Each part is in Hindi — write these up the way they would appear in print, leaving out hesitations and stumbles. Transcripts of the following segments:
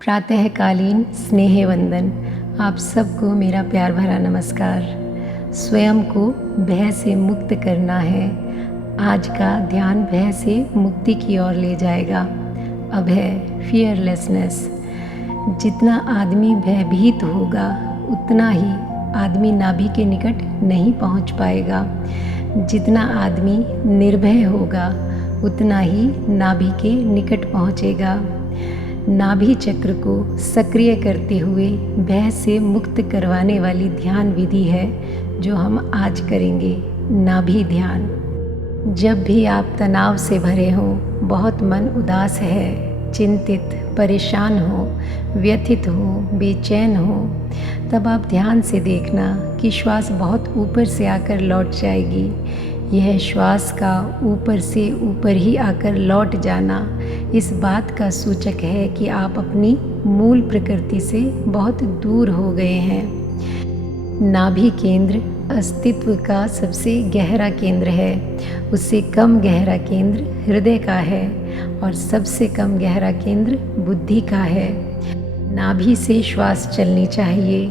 प्रातःकालीन स्नेह वंदन। आप सबको मेरा प्यार भरा नमस्कार। स्वयं को भय से मुक्त करना है। आज का ध्यान भय से मुक्ति की ओर ले जाएगा। अभय, फियरलेसनेस। जितना आदमी भयभीत होगा उतना ही आदमी नाभि के निकट नहीं पहुंच पाएगा। जितना आदमी निर्भय होगा उतना ही नाभि के निकट पहुंचेगा। नाभि चक्र को सक्रिय करते हुए भय से मुक्त करवाने वाली ध्यान विधि है जो हम आज करेंगे, नाभि ध्यान। जब भी आप तनाव से भरे हों, बहुत मन उदास है, चिंतित, परेशान हो, व्यथित हो, बेचैन हो, तब आप ध्यान से देखना कि श्वास बहुत ऊपर से आकर लौट जाएगी। यह श्वास का ऊपर से ऊपर ही आकर लौट जाना इस बात का सूचक है कि आप अपनी मूल प्रकृति से बहुत दूर हो गए हैं। नाभि केंद्र अस्तित्व का सबसे गहरा केंद्र है। उससे कम गहरा केंद्र हृदय का है और सबसे कम गहरा केंद्र बुद्धि का है। नाभि से श्वास चलनी चाहिए।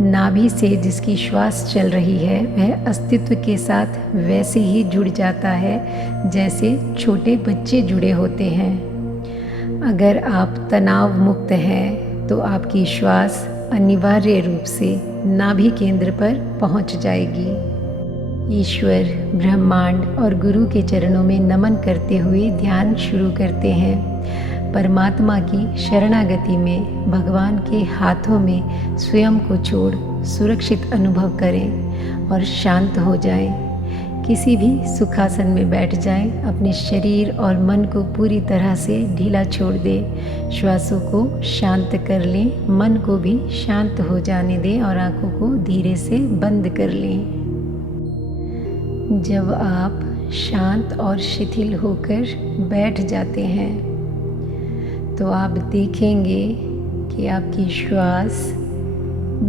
नाभि से जिसकी श्वास चल रही है वह अस्तित्व के साथ वैसे ही जुड़ जाता है जैसे छोटे बच्चे जुड़े होते हैं। अगर आप तनाव मुक्त हैं तो आपकी श्वास अनिवार्य रूप से नाभि केंद्र पर पहुंच जाएगी। ईश्वर, ब्रह्मांड और गुरु के चरणों में नमन करते हुए ध्यान शुरू करते हैं। परमात्मा की शरणागति में भगवान के हाथों में स्वयं को छोड़ सुरक्षित अनुभव करें और शांत हो जाएं। किसी भी सुखासन में बैठ जाएं। अपने शरीर और मन को पूरी तरह से ढीला छोड़ दें। श्वासों को शांत कर लें, मन को भी शांत हो जाने दें और आंखों को धीरे से बंद कर लें। जब आप शांत और शिथिल होकर बैठ जाते हैं तो आप देखेंगे कि आपकी श्वास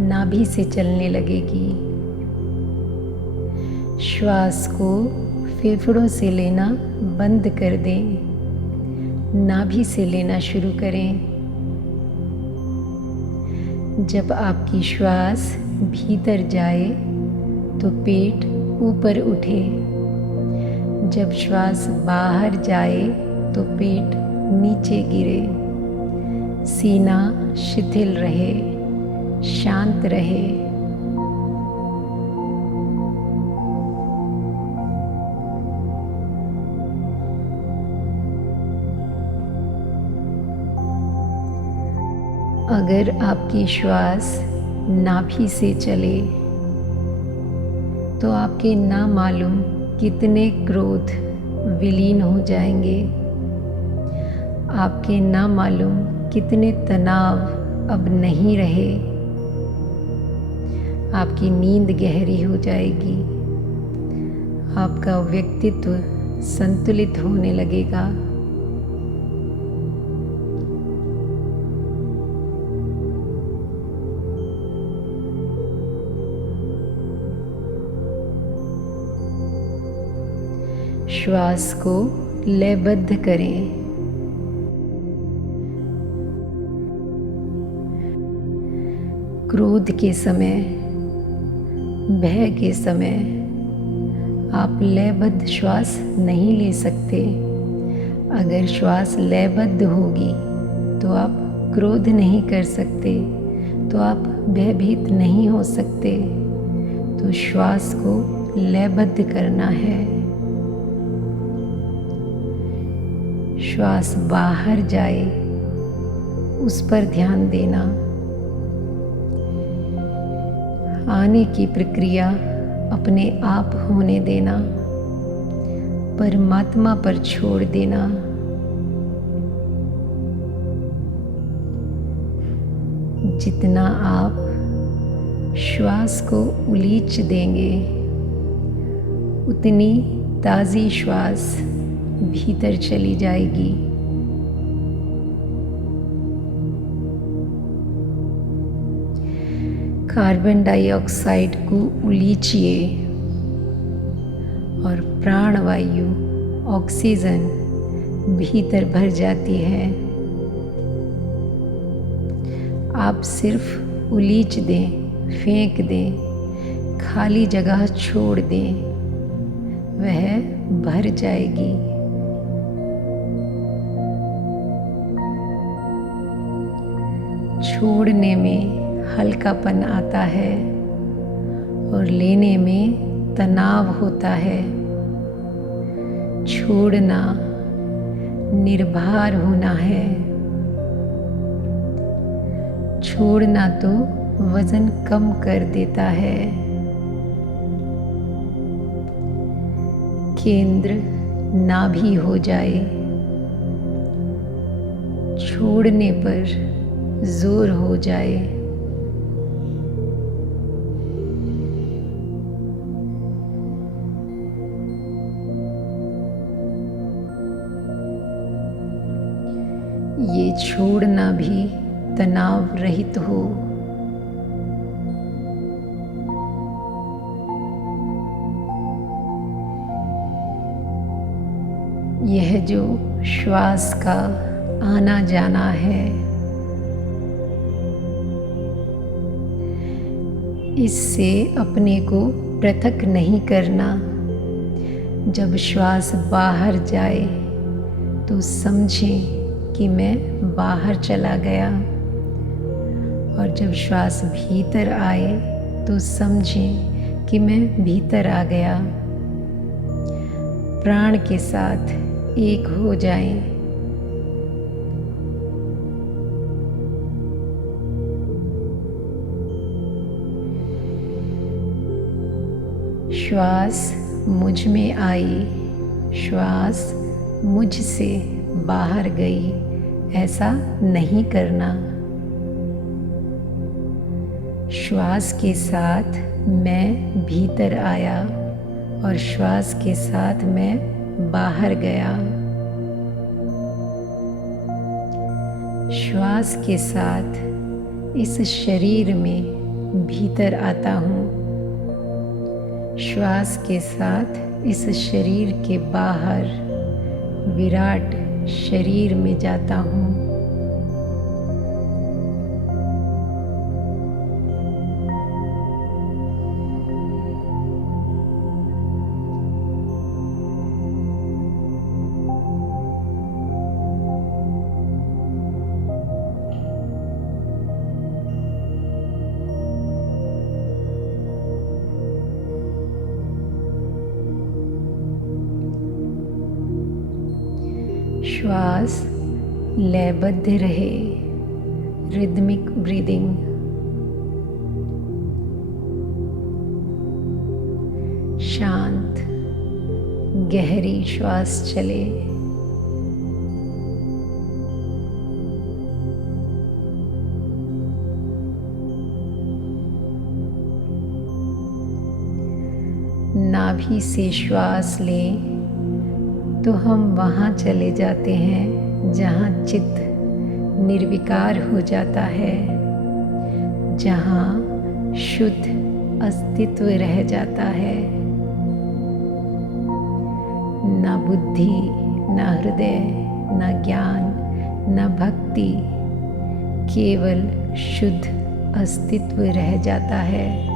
नाभि से चलने लगेगी। श्वास को फेफड़ों से लेना बंद कर दें, नाभि से लेना शुरू करें। जब आपकी श्वास भीतर जाए तो पेट ऊपर उठे। जब श्वास बाहर जाए तो पेट नीचे गिरे। सीना शिथिल रहे, शांत रहे। अगर आपकी श्वास नाभि से चले तो आपके ना मालूम कितने क्रोध विलीन हो जाएंगे। आपके ना मालूम कितने तनाव अब नहीं रहे। आपकी नींद गहरी हो जाएगी। आपका व्यक्तित्व संतुलित होने लगेगा। श्वास को लयबद्ध करें। क्रोध के समय, भय के समय आप लयबद्ध श्वास नहीं ले सकते। अगर श्वास लयबद्ध होगी तो आप क्रोध नहीं कर सकते, तो आप भयभीत नहीं हो सकते। तो श्वास को लयबद्ध करना है। श्वास बाहर जाए उस पर ध्यान देना। आने की प्रक्रिया अपने आप होने देना, परमात्मा पर छोड़ देना। जितना आप श्वास को उलीच देंगे उतनी ताज़ी श्वास भीतर चली जाएगी। कार्बन डाइऑक्साइड को उलीचिए और प्राणवायु ऑक्सीजन भीतर भर जाती है। आप सिर्फ उलीच दें, फेंक दें, खाली जगह छोड़ दें, वह भर जाएगी। छोड़ने में हल्कापन आता है और लेने में तनाव होता है। छोड़ना निर्भर होना है। छोड़ना तो वजन कम कर देता है। केंद्र नाभि हो जाए। छोड़ने पर जोर हो जाए। ये छोड़ना भी तनाव रहित हो। यह जो श्वास का आना जाना है, इससे अपने को पृथक नहीं करना। जब श्वास बाहर जाए तो समझें कि मैं बाहर चला गया, और जब श्वास भीतर आए तो समझें कि मैं भीतर आ गया। प्राण के साथ एक हो जाएं। श्वास मुझ में आई, श्वास मुझसे बाहर गई, ऐसा नहीं करना। श्वास के साथ मैं भीतर आया और श्वास के साथ मैं बाहर गया। श्वास के साथ इस शरीर में भीतर आता हूँ। श्वास के साथ इस शरीर के बाहर विराट शरीर में जाता हूँ। श्वास लयबद्ध रहे, रिदमिक ब्रीदिंग। शांत गहरी श्वास चले। नाभि से श्वास लें तो हम वहाँ चले जाते हैं जहाँ चित्त निर्विकार हो जाता है, जहाँ शुद्ध अस्तित्व रह जाता है। न बुद्धि, न हृदय, न ज्ञान, न भक्ति, केवल शुद्ध अस्तित्व रह जाता है।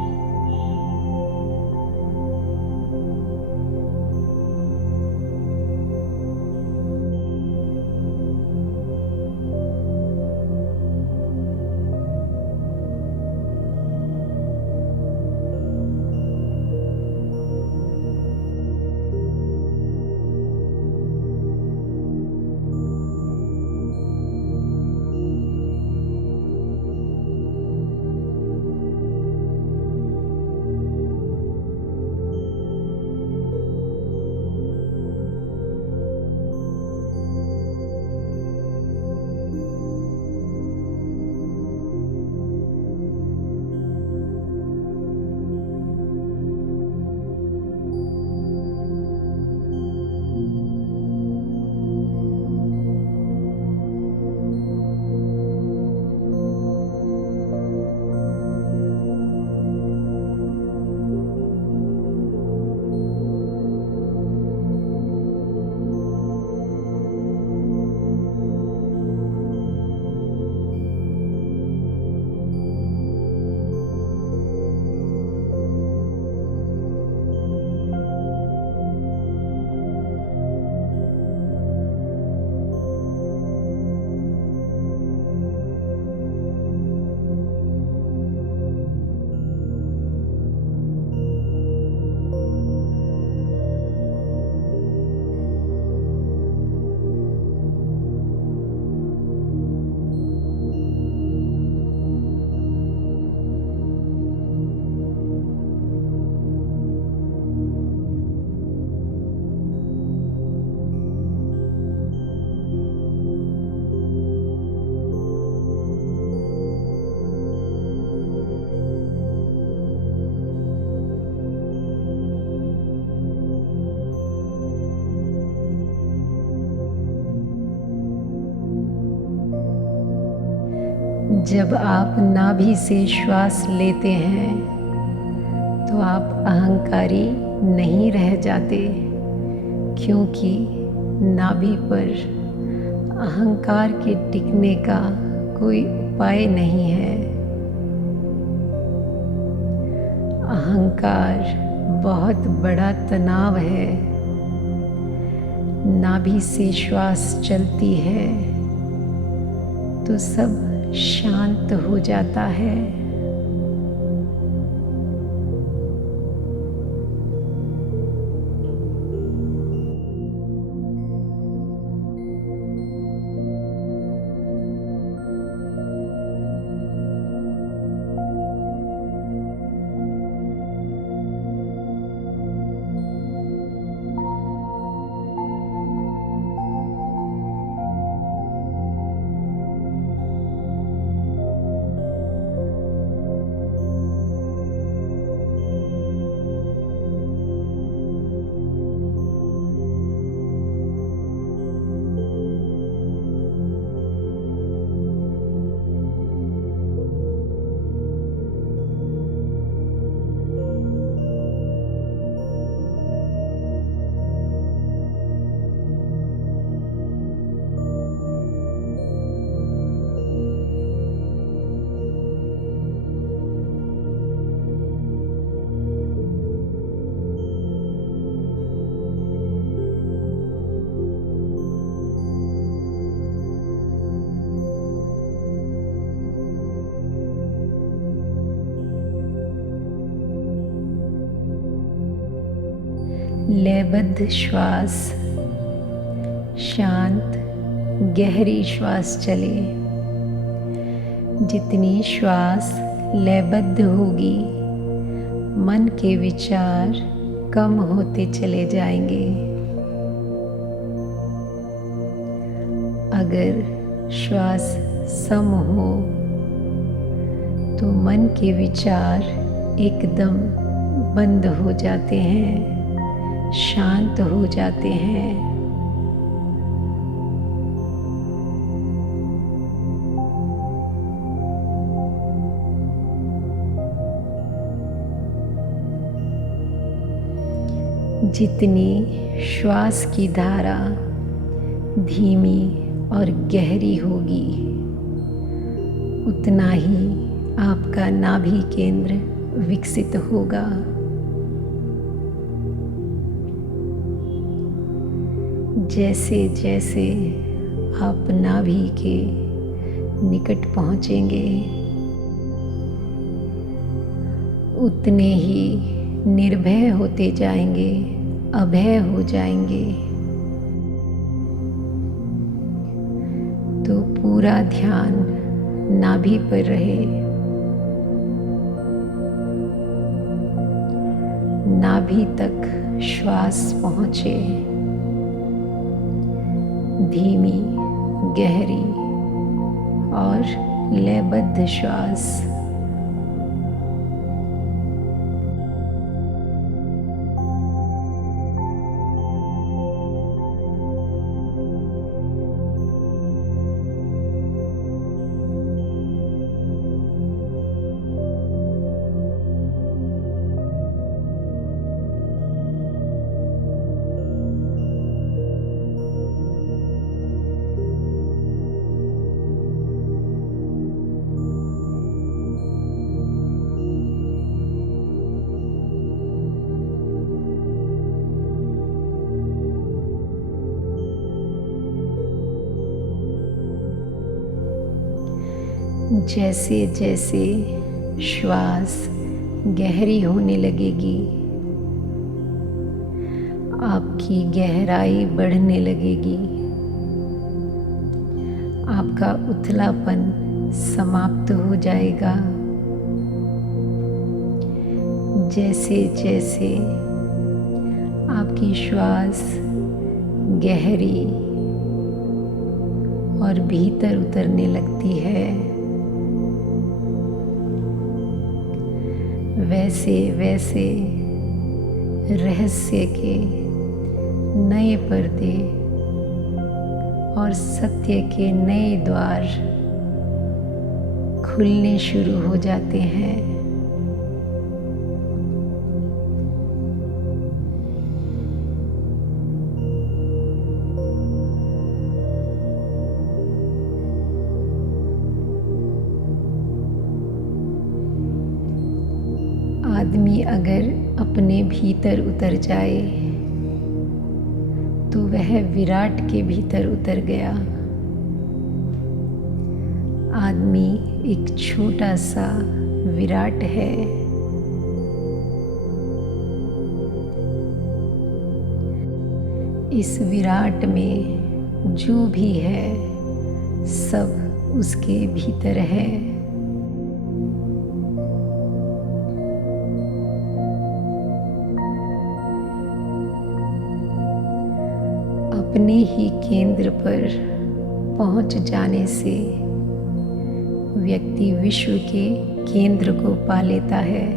जब आप नाभि से श्वास लेते हैं तो आप अहंकारी नहीं रह जाते, क्योंकि नाभि पर अहंकार के टिकने का कोई उपाय नहीं है। अहंकार बहुत बड़ा तनाव है। नाभि से श्वास चलती है तो सब शांत हो जाता है। लयबद्ध श्वास, शांत गहरी श्वास चले। जितनी श्वास लयबद्ध होगी, मन के विचार कम होते चले जाएंगे। अगर श्वास सम हो तो मन के विचार एकदम बंद हो जाते हैं, शांत हो जाते हैं। जितनी श्वास की धारा धीमी और गहरी होगी, उतना ही आपका नाभि केंद्र विकसित होगा। जैसे जैसे आप नाभि के निकट पहुँचेंगे, उतने ही निर्भय होते जाएंगे, अभय हो जाएंगे। तो पूरा ध्यान नाभि पर रहे। नाभि तक श्वास पहुँचे, धीमी, गहरी और लयबद्ध श्वास। जैसे जैसे श्वास गहरी होने लगेगी, आपकी गहराई बढ़ने लगेगी, आपका उथलापन समाप्त हो जाएगा। जैसे जैसे आपकी श्वास गहरी और भीतर उतरने लगती है, वैसे वैसे रहस्य के नए पर्दे और सत्य के नए द्वार खुलने शुरू हो जाते हैं। आदमी अगर अपने भीतर उतर जाए तो वह विराट के भीतर उतर गया। आदमी एक छोटा सा विराट है। इस विराट में जो भी है सब उसके भीतर है। अपने ही केंद्र पर पहुंच जाने से व्यक्ति विश्व के केंद्र को पा लेता है।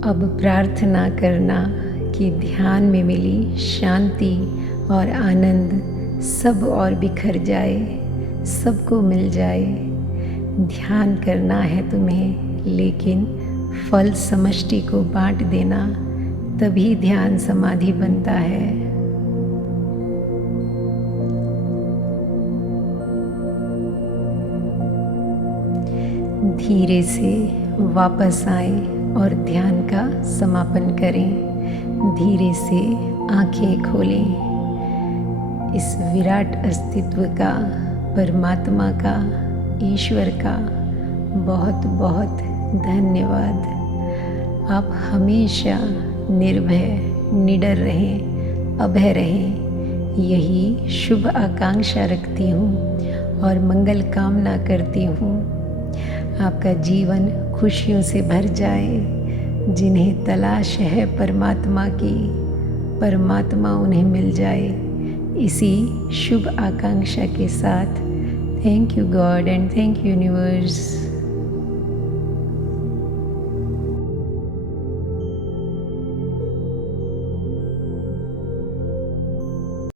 अब प्रार्थना करना कि ध्यान में मिली शांति और आनंद सब और बिखर जाए, सबको मिल जाए। ध्यान करना है तुम्हें, लेकिन फल समष्टि को बांट देना, तभी ध्यान समाधि बनता है। धीरे से वापस आए और ध्यान का समापन करें। धीरे से आंखें खोलें। इस विराट अस्तित्व का, परमात्मा का, ईश्वर का बहुत बहुत धन्यवाद। आप हमेशा निर्भय, निडर रहें, अभय रहें, यही शुभ आकांक्षा रखती हूँ और मंगल कामना करती हूँ। आपका जीवन खुशियों से भर जाए। जिन्हें तलाश है परमात्मा की, परमात्मा उन्हें मिल जाए। इसी शुभ आकांक्षा के साथ thank you God and thank you universe.